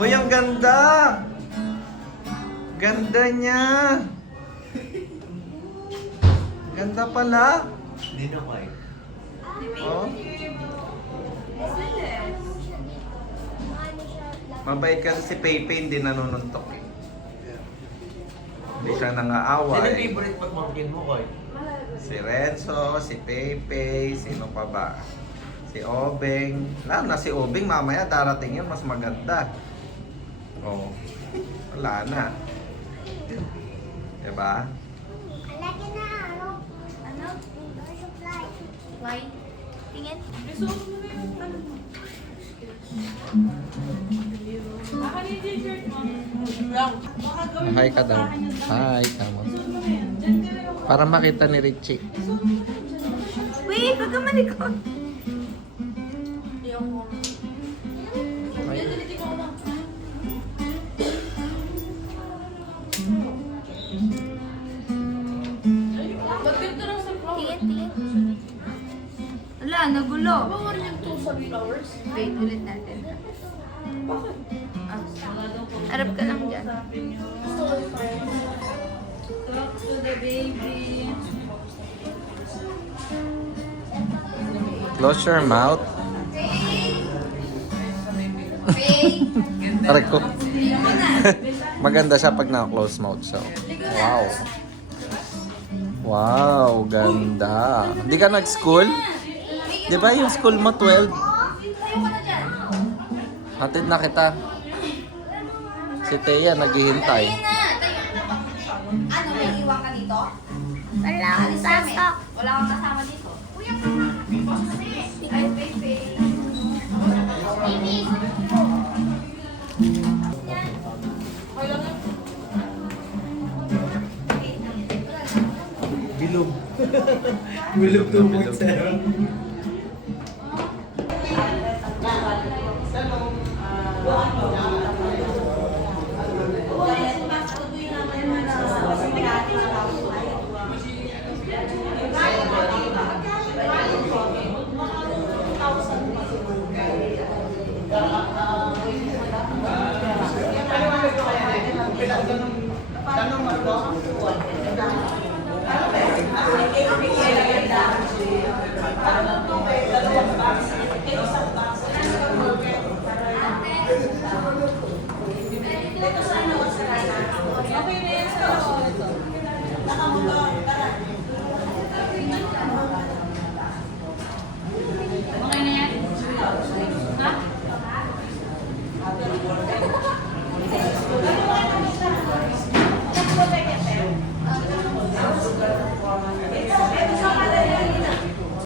Uy, ang ganda! Ganda niya! Ganda pala! Hindi na quite. Oh. Mabait kasi si Pepe, hindi nanununtok eh. Hindi siya Sino yung nangaaway. favorite pagmangkin mo, Koy? Si Renzo, si Pepe, sino pa ba? Si Obeng. Lalo na si Obeng, mamaya darating yun, mas maganda. Oh, wala na. Diba? Lagi na ano? Ano? Supply. Why? Tingin? Hi ka daw. Hi, tama. Para makita ni Richie. Wait, wag ka malikot. Tingin, tingin. Wala, nagulo. Wait, ulit natin. Harap ka lang dyan. Talk to the baby. Close your mouth. Aray ko. Maganda siya pag naka-close mouth. So, wow. Wow, ganda. Hindi ka nag-school? Di ba yung school mo 12? Hatid na kita. Si Thea naghihintay. Ano, may iwan ka dito? Wala akong pasok. Wala kang kasama dito. Ay, baby. Bilog. Bilog 2.0. Okay na yan sa ito.